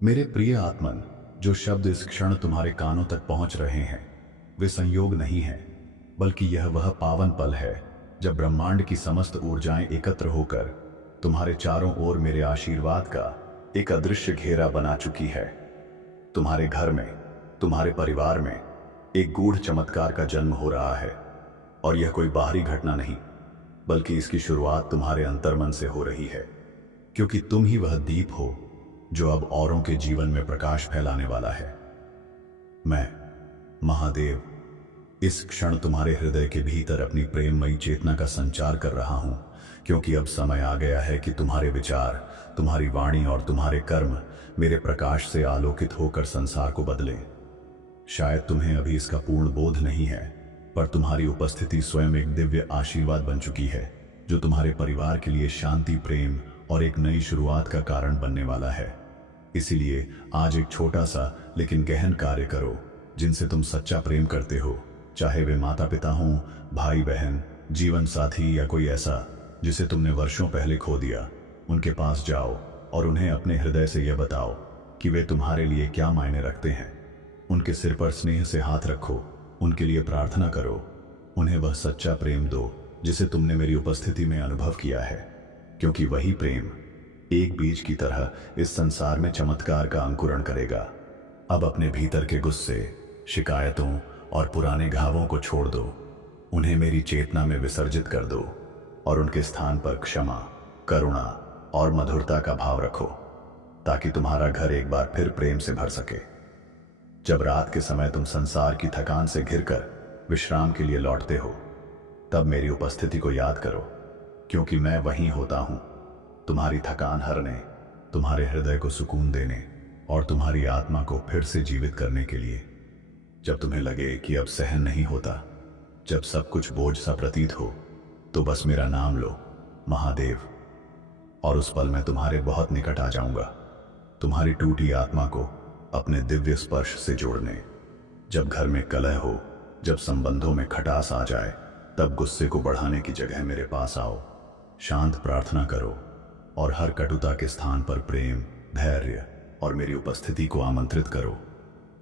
मेरे प्रिय आत्मन, जो शब्द इस क्षण तुम्हारे कानों तक पहुंच रहे हैं वे संयोग नहीं हैं, बल्कि यह वह पावन पल है जब ब्रह्मांड की समस्त ऊर्जाएं एकत्र होकर तुम्हारे चारों ओर मेरे आशीर्वाद का एक अदृश्य घेरा बना चुकी है। तुम्हारे घर में, तुम्हारे परिवार में एक गूढ़ चमत्कार का जन्म हो रहा है, और यह कोई बाहरी घटना नहीं, बल्कि इसकी शुरुआत तुम्हारे अंतर्मन से हो रही है, क्योंकि तुम ही वह दीप हो जो अब औरों के जीवन में प्रकाश फैलाने वाला है। मैं, महादेव, इस क्षण तुम्हारे हृदय के भीतर अपनी प्रेममयी चेतना का संचार कर रहा हूं, क्योंकि अब समय आ गया है कि तुम्हारे विचार, तुम्हारी वाणी और तुम्हारे कर्म मेरे प्रकाश से आलोकित होकर संसार को बदलें। शायद तुम्हें अभी इसका पूर्ण बोध नहीं है, पर तुम्हारी उपस्थिति स्वयं एक दिव्य आशीर्वाद बन चुकी है, जो तुम्हारे परिवार के लिए शांति, प्रेम और एक नई शुरुआत का कारण बनने वाला है। इसीलिए आज एक छोटा सा लेकिन गहन कार्य करो, जिनसे तुम सच्चा प्रेम करते हो, चाहे वे माता पिता हों, भाई बहन, जीवन साथी या कोई ऐसा जिसे तुमने वर्षों पहले खो दिया। उनके पास जाओ और उन्हें अपने हृदय से यह बताओ कि वे तुम्हारे लिए क्या मायने रखते हैं। उनके सिर पर स्नेह से हाथ रखो, उनके लिए प्रार्थना करो, उन्हें वह सच्चा प्रेम दो जिसे तुमने मेरी उपस्थिति में अनुभव किया है, क्योंकि वही प्रेम एक बीज की तरह इस संसार में चमत्कार का अंकुरण करेगा। अब अपने भीतर के गुस्से, शिकायतों और पुराने घावों को छोड़ दो, उन्हें मेरी चेतना में विसर्जित कर दो और उनके स्थान पर क्षमा, करुणा और मधुरता का भाव रखो, ताकि तुम्हारा घर एक बार फिर प्रेम से भर सके। जब रात के समय तुम संसार की थकान से घिरकर विश्राम के लिए लौटते हो, तब मेरी उपस्थिति को याद करो, क्योंकि मैं वहीं होता हूं, तुम्हारी थकान हरने, तुम्हारे हृदय को सुकून देने और तुम्हारी आत्मा को फिर से जीवित करने के लिए। जब तुम्हें लगे कि अब सहन नहीं होता, जब सब कुछ बोझ सा प्रतीत हो, तो बस मेरा नाम लो, महादेव, और उस पल मैं तुम्हारे बहुत निकट आ जाऊंगा, तुम्हारी टूटी आत्मा को अपने दिव्य स्पर्श से जोड़ने। जब घर में कलह हो, जब संबंधों में खटास आ जाए, तब गुस्से को बढ़ाने की जगह मेरे पास आओ, शांत प्रार्थना करो और हर कटुता के स्थान पर प्रेम, धैर्य और मेरी उपस्थिति को आमंत्रित करो।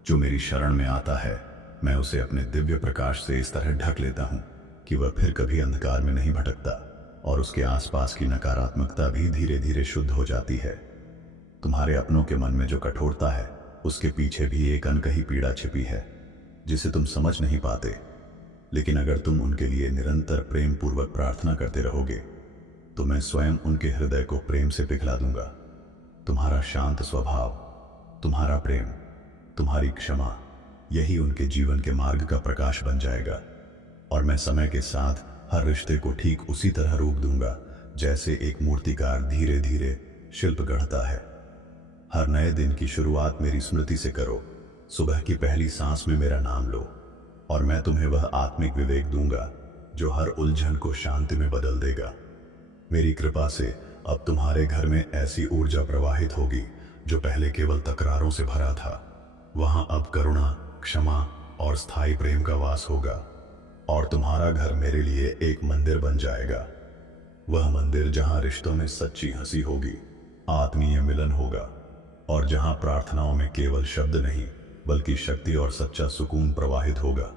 जो मेरी शरण में आता है, मैं उसे अपने दिव्य प्रकाश से इस तरह ढक लेता हूं कि वह फिर कभी अंधकार में नहीं भटकता और उसके आसपास की नकारात्मकता भी धीरे धीरे शुद्ध हो जाती है। तुम्हारे अपनों के मन में जो कठोरता है, उसके पीछे भी एक अनकही पीड़ा छिपी है, जिसे तुम समझ नहीं पाते। लेकिन अगर तुम उनके लिए निरंतर प्रेम पूर्वक प्रार्थना करते रहोगे, तो मैं स्वयं उनके हृदय को प्रेम से पिघला दूंगा। तुम्हारा शांत स्वभाव, तुम्हारा प्रेम, तुम्हारी क्षमा, यही उनके जीवन के मार्ग का प्रकाश बन जाएगा, और मैं समय के साथ हर रिश्ते को ठीक उसी तरह रूप दूंगा जैसे एक मूर्तिकार धीरे धीरे शिल्प गढ़ता है। हर नए दिन की शुरुआत मेरी स्मृति से करो, सुबह की पहली सांस में मेरा नाम लो, और मैं तुम्हें वह आत्मिक विवेक दूंगा जो हर उलझन को शांति में बदल देगा। मेरी कृपा से अब तुम्हारे घर में ऐसी ऊर्जा प्रवाहित होगी जो पहले केवल तकरारों से भरा था, वहां अब करुणा, क्षमा और स्थायी प्रेम का वास होगा, और तुम्हारा घर मेरे लिए एक मंदिर बन जाएगा। वह मंदिर जहां रिश्तों में सच्ची हंसी होगी, आत्मीय मिलन होगा, और जहां प्रार्थनाओं में केवल शब्द नहीं बल्कि शक्ति और सच्चा सुकून प्रवाहित होगा,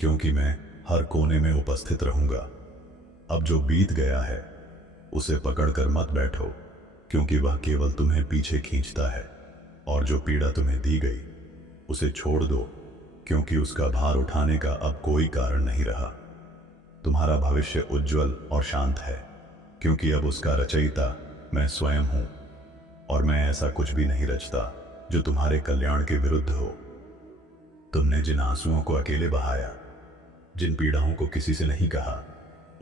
क्योंकि मैं हर कोने में उपस्थित रहूंगा। अब जो बीत गया है उसे पकड़कर मत बैठो, क्योंकि वह केवल तुम्हें पीछे खींचता है, और जो पीड़ा तुम्हें दी गई उसे छोड़ दो, क्योंकि उसका भार उठाने का अब कोई कारण नहीं रहा। तुम्हारा भविष्य उज्जवल और शांत है, क्योंकि अब उसका रचयिता मैं स्वयं हूं, और मैं ऐसा कुछ भी नहीं रचता जो तुम्हारे कल्याण के विरुद्ध हो। तुमने जिन आंसुओं को अकेले बहाया, जिन पीड़ाओं को किसी से नहीं कहा,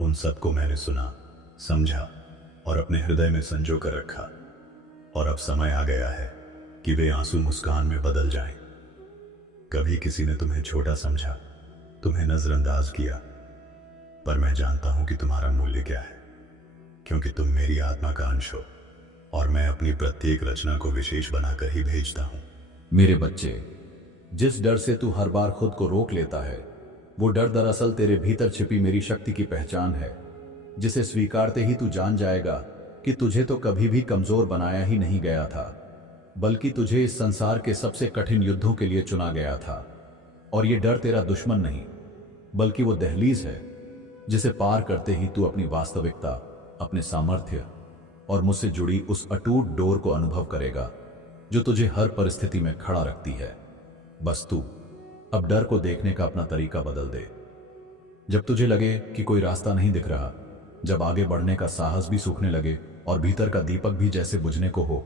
उन सबको मैंने सुना, समझा और अपने हृदय में संजो कर रखा, और अब समय आ गया है कि वे आंसू मुस्कान में बदल जाएं। कभी किसी ने तुम्हें छोटा समझा, तुम्हें नजरअंदाज किया, पर मैं जानता हूं कि तुम्हारा मूल्य क्या है, क्योंकि तुम मेरी आत्मा का अंश हो, और मैं अपनी प्रत्येक रचना को विशेष बनाकर ही भेजता हूं। मेरे बच्चे, जिस डर से तू हर बार खुद को रोक लेता है, वो डर दरअसल तेरे भीतर छिपी मेरी शक्ति की पहचान है, जिसे स्वीकारते ही तू जान जाएगा कि तुझे तो कभी भी कमजोर बनाया ही नहीं गया था। बल्कि तुझे इस संसार के सबसे कठिन युद्धों के लिए चुना गया था। और यह डर तेरा दुश्मन नहीं, बल्कि वो दहलीज है जिसे पार करते ही तू अपनी वास्तविकता, अपने सामर्थ्य और मुझसे जुड़ी उस अटूट डोर को अनुभव करेगा जो तुझे हर परिस्थिति में खड़ा रखती है। बस तू अब डर को देखने का अपना तरीका बदल दे। जब तुझे लगे कि कोई रास्ता नहीं दिख रहा, जब आगे बढ़ने का साहस भी सूखने लगे और भीतर का दीपक भी जैसे बुझने को हो,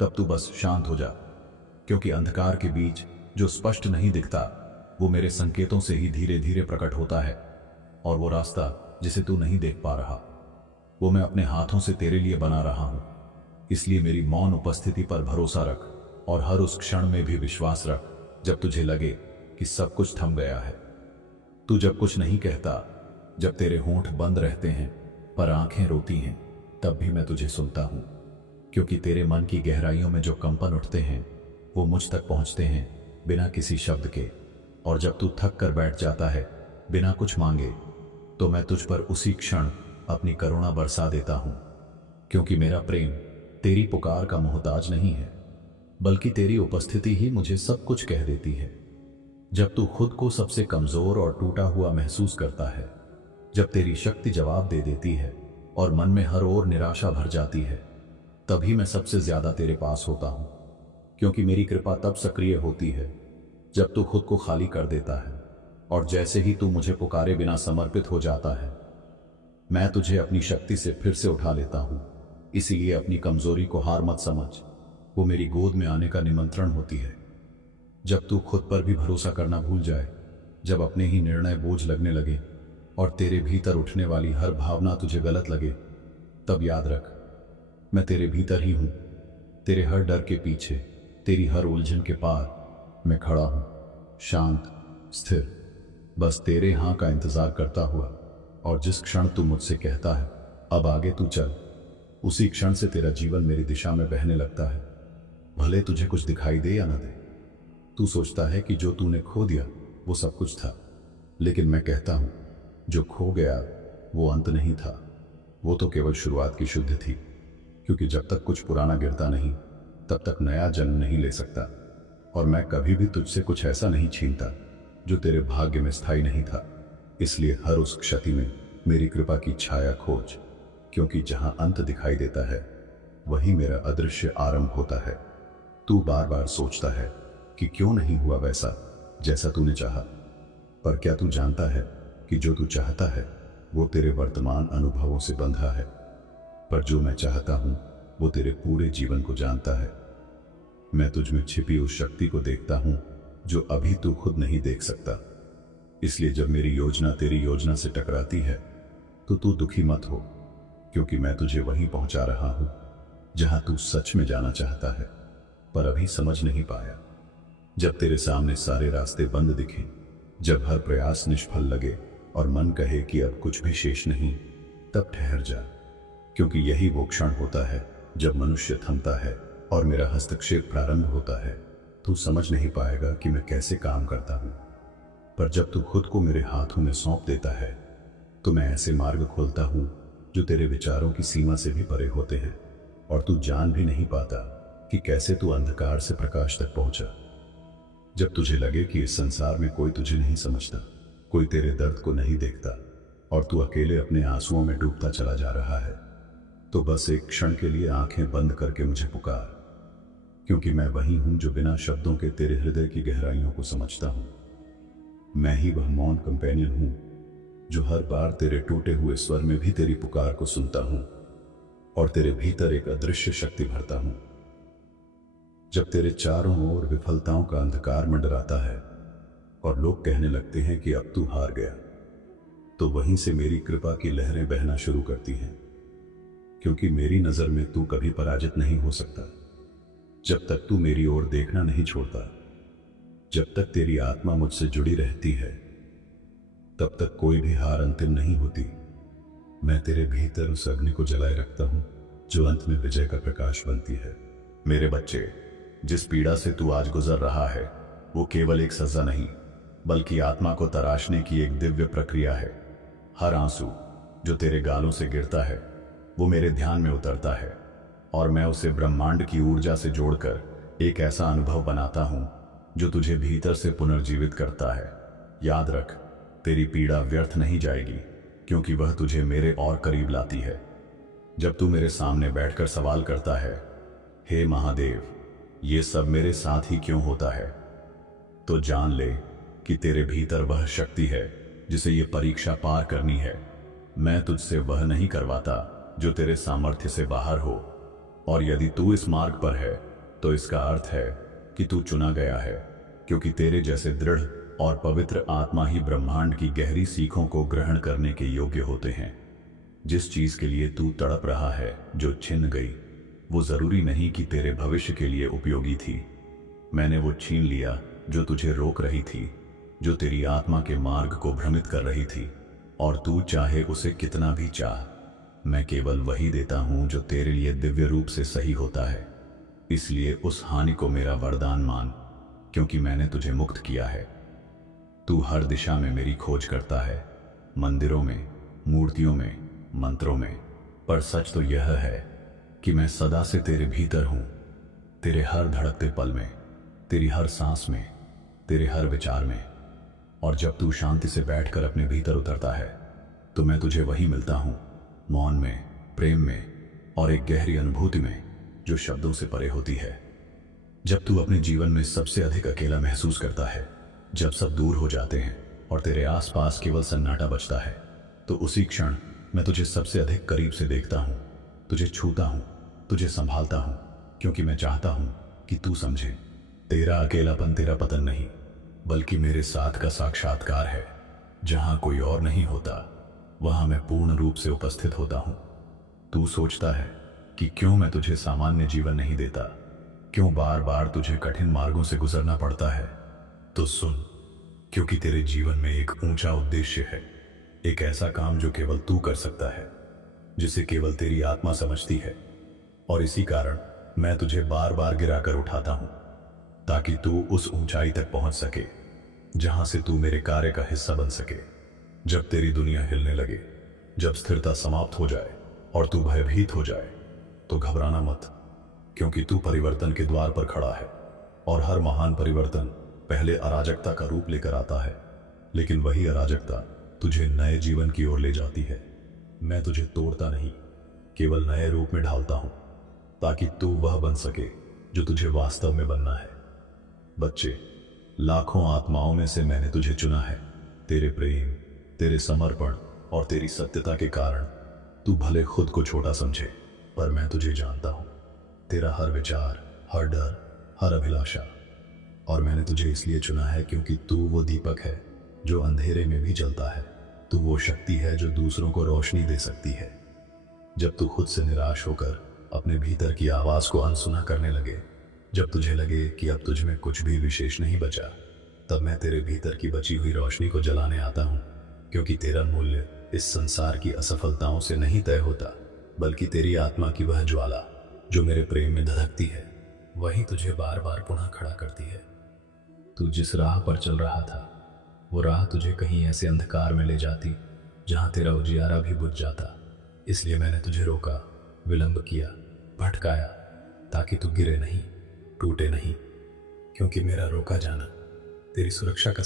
तब तू बस शांत हो जा, क्योंकि अंधकार के बीच जो स्पष्ट नहीं दिखता वो मेरे संकेतों से ही धीरे धीरे प्रकट होता है। और वो रास्ता जिसे तू नहीं देख पा रहा, वो मैं अपने हाथों से तेरे लिए बना रहा हूं। इसलिए मेरी मौन उपस्थिति पर भरोसा रख और हर उस क्षण में भी विश्वास रख जब तुझे लगे कि सब कुछ थम गया है। तू जब कुछ नहीं कहता, जब तेरे होंठ बंद रहते हैं पर आंखें रोती हैं, तब भी मैं तुझे सुनता हूं, क्योंकि तेरे मन की गहराइयों में जो कंपन उठते हैं वो मुझ तक पहुंचते हैं बिना किसी शब्द के। और जब तू थक कर बैठ जाता है बिना कुछ मांगे, तो मैं तुझ पर उसी क्षण अपनी करुणा बरसा देता हूं, क्योंकि मेरा प्रेम तेरी पुकार का मोहताज नहीं है, बल्कि तेरी उपस्थिति ही मुझे सब कुछ कह देती है। जब तू खुद को सबसे कमजोर और टूटा हुआ महसूस करता है, जब तेरी शक्ति जवाब दे देती है और मन में हर ओर निराशा भर जाती है, तभी मैं सबसे ज्यादा तेरे पास होता हूं, क्योंकि मेरी कृपा तब सक्रिय होती है जब तू खुद को खाली कर देता है। और जैसे ही तू मुझे पुकारे बिना समर्पित हो जाता है, मैं तुझे अपनी शक्ति से फिर से उठा लेता हूं। इसीलिए अपनी कमजोरी को हार मत समझ, वो मेरी गोद में आने का निमंत्रण होती है। जब तू खुद पर भी भरोसा करना भूल जाए, जब अपने ही निर्णय बोझ लगने लगे और तेरे भीतर उठने वाली हर भावना तुझे गलत लगे, तब याद रख, मैं तेरे भीतर ही हूं। तेरे हर डर के पीछे, तेरी हर उलझन के पार मैं खड़ा हूं, शांत, स्थिर, बस तेरे हां का इंतजार करता हुआ। और जिस क्षण तू मुझसे कहता है अब आगे तू चल, उसी क्षण से तेरा जीवन मेरी दिशा में बहने लगता है। भले तुझे कुछ दिखाई दे या ना दे। तू सोचता है कि जो तूने खो दिया वो सब कुछ था, लेकिन मैं कहता हूं जो खो गया वो अंत नहीं था, वो तो केवल शुरुआत की शुद्ध थी। क्योंकि जब तक कुछ पुराना गिरता नहीं, तब तक नया जन्म नहीं ले सकता। और मैं कभी भी तुझसे कुछ ऐसा नहीं छीनता जो तेरे भाग्य में स्थायी नहीं था। इसलिए हर उस क्षति में मेरी कृपा की छाया खोज, क्योंकि जहां अंत दिखाई देता है वहीं मेरा अदृश्य आरंभ होता है। तू बार बार सोचता है कि क्यों नहीं हुआ वैसा जैसा तूने चाहा, पर क्या तू जानता है कि जो तू चाहता है वो तेरे वर्तमान अनुभवों से बंधा है, पर जो मैं चाहता हूं वो तेरे पूरे जीवन को जानता है। मैं तुझ में छिपी उस शक्ति को देखता हूं जो अभी तू खुद नहीं देख सकता। इसलिए जब मेरी योजना तेरी योजना से टकराती है तो तू दुखी मत हो, क्योंकि मैं तुझे वहीं पहुंचा रहा हूं जहां तू सच में जाना चाहता है, पर अभी समझ नहीं पाया। जब तेरे सामने सारे रास्ते बंद दिखे, जब हर प्रयास निष्फल लगे और मन कहे कि अब कुछ भी शेष नहीं, तब ठहर जा, क्योंकि यही वो क्षण होता है जब मनुष्य थमता है और मेरा हस्तक्षेप प्रारंभ होता है। तू समझ नहीं पाएगा कि मैं कैसे काम करता हूं, पर जब तू खुद को मेरे हाथों में सौंप देता है तो मैं ऐसे मार्ग खोलता हूं जो तेरे विचारों की सीमा से भी परे होते हैं, और तू जान भी नहीं पाता कि कैसे तू अंधकार से प्रकाश तक पहुंचा। जब तुझे लगे कि इस संसार में कोई तुझे नहीं समझता, कोई तेरे दर्द को नहीं देखता और तू अकेले अपने आंसुओं में डूबता चला जा रहा है, तो बस एक क्षण के लिए आंखें बंद करके मुझे पुकार, क्योंकि मैं वही हूं जो बिना शब्दों के तेरे हृदय की गहराइयों को समझता हूं। मैं ही वह मौन कंपेनियन हूं जो हर बार तेरे टूटे हुए स्वर में भी तेरी पुकार को सुनता हूं और तेरे भीतर एक अदृश्य शक्ति भरता हूं। जब तेरे चारों ओर विफलताओं का अंधकार मंडराता है और लोग कहने लगते हैं कि अब तू हार गया, तो वहीं से मेरी कृपा की लहरें बहना शुरू करती हैं, क्योंकि मेरी नजर में तू कभी पराजित नहीं हो सकता। जब तक तू मेरी ओर देखना नहीं छोड़ता, जब तक तेरी आत्मा मुझसे जुड़ी रहती है, तब तक कोई भी हार अंतिम नहीं होती। मैं तेरे भीतर उस अग्नि को जलाए रखता हूं जो अंत में विजय का प्रकाश बनती है। मेरे बच्चे, जिस पीड़ा से तू आज गुजर रहा है वो केवल एक सजा नहीं, बल्कि आत्मा को तराशने की एक दिव्य प्रक्रिया है। हर आंसू जो तेरे गालों से गिरता है वो मेरे ध्यान में उतरता है, और मैं उसे ब्रह्मांड की ऊर्जा से जोड़कर एक ऐसा अनुभव बनाता हूं जो तुझे भीतर से पुनर्जीवित करता है। याद रख, तेरी पीड़ा व्यर्थ नहीं जाएगी, क्योंकि वह तुझे मेरे और करीब लाती है। जब तू मेरे सामने बैठकर सवाल करता है, हे महादेव, ये सब मेरे साथ ही क्यों होता है, तो जान ले कि तेरे भीतर वह शक्ति है जिसे ये परीक्षा पार करनी है। मैं तुझसे वह नहीं करवाता जो तेरे सामर्थ्य से बाहर हो, और यदि तू इस मार्ग पर है तो इसका अर्थ है कि तू चुना गया है, क्योंकि तेरे जैसे दृढ़ और पवित्र आत्मा ही ब्रह्मांड की गहरी सीखों को ग्रहण करने के योग्य होते हैं। जिस चीज के लिए तू तड़प रहा है, जो छिन गई, वो जरूरी नहीं कि तेरे भविष्य के लिए उपयोगी थी। मैंने वो छीन लिया जो तुझे रोक रही थी, जो तेरी आत्मा के मार्ग को भ्रमित कर रही थी, और तू चाहे उसे कितना भी चाह, मैं केवल वही देता हूं जो तेरे लिए दिव्य रूप से सही होता है। इसलिए उस हानि को मेरा वरदान मान, क्योंकि मैंने तुझे मुक्त किया है। तू हर दिशा में मेरी खोज करता है, मंदिरों में, मूर्तियों में, मंत्रों में, पर सच तो यह है कि मैं सदा से तेरे भीतर हूं, तेरे हर धड़कते पल में, तेरी हर सांस में, तेरे हर विचार में। और जब तू शांति से बैठकर अपने भीतर उतरता है तो मैं तुझे वही मिलता हूं, मौन में, प्रेम में और एक गहरी अनुभूति में जो शब्दों से परे होती है। जब तू अपने जीवन में सबसे अधिक अकेला महसूस करता है, जब सब दूर हो जाते हैं और तेरे आसपास केवल सन्नाटा बचता है, तो उसी क्षण मैं तुझे सबसे अधिक करीब से देखता हूं, तुझे छूता हूं, तुझे संभालता हूं, क्योंकि मैं चाहता हूं कि तू समझे, तेरा अकेलापन तेरा पतन नहीं, बल्कि मेरे साथ का साक्षात्कार है। जहां कोई और नहीं होता, वहां मैं पूर्ण रूप से उपस्थित होता हूं। तू सोचता है कि क्यों मैं तुझे सामान्य जीवन नहीं देता, क्यों बार बार तुझे कठिन मार्गों से गुजरना पड़ता है। तो सुन, क्योंकि तेरे जीवन में एक ऊंचा उद्देश्य है, एक ऐसा काम जो केवल तू कर सकता है, जिसे केवल तेरी आत्मा समझती है। और इसी कारण मैं तुझे बार बार गिराकर उठाता हूं, ताकि तू उस ऊंचाई तक पहुंच सके जहां से तू मेरे कार्य का हिस्सा बन सके। जब तेरी दुनिया हिलने लगे, जब स्थिरता समाप्त हो जाए और तू भयभीत हो जाए, तो घबराना मत, क्योंकि तू परिवर्तन के द्वार पर खड़ा है। और हर महान परिवर्तन पहले अराजकता का रूप लेकर आता है, लेकिन वही अराजकता तुझे नए जीवन की ओर ले जाती है। मैं तुझे तोड़ता नहीं, केवल नए रूप में ढालता हूं, ताकि तू वह बन सके जो तुझे वास्तव में बनना है। बच्चे, लाखों आत्माओं में से मैंने तुझे चुना है। तेरे प्रेम, तेरे समर्पण और तेरी सत्यता के कारण तू भले खुद को छोटा समझे, पर मैं तुझे जानता हूं, तेरा हर विचार, हर डर, हर अभिलाषा। और मैंने तुझे इसलिए चुना है क्योंकि तू वो दीपक है जो अंधेरे में भी जलता है। तू वो शक्ति है जो दूसरों को रोशनी दे सकती है। जब तू खुद से निराश होकर अपने भीतर की आवाज को अनसुना करने लगे, जब तुझे लगे कि अब तुझ में कुछ भी विशेष नहीं बचा, तब मैं तेरे भीतर की बची हुई रोशनी को जलाने आता हूं, क्योंकि तेरा मूल्य इस संसार की असफलताओं से नहीं तय होता, बल्कि तेरी आत्मा की वह ज्वाला जो मेरे प्रेम में धधकती है, वही तुझे बार बार पुनः खड़ा करती है। तू जिस राह पर चल रहा था, वो राह तुझे कहीं ऐसे अंधकार में ले जाती जहां तेरा उजियारा भी बुझ जाता। इसलिए मैंने तुझे रोका, विलंब किया, भटकाया, ताकि तू गिरे नहीं, टूटे नहीं, क्योंकि मेरा रोका जाना तेरी सुरक्षा का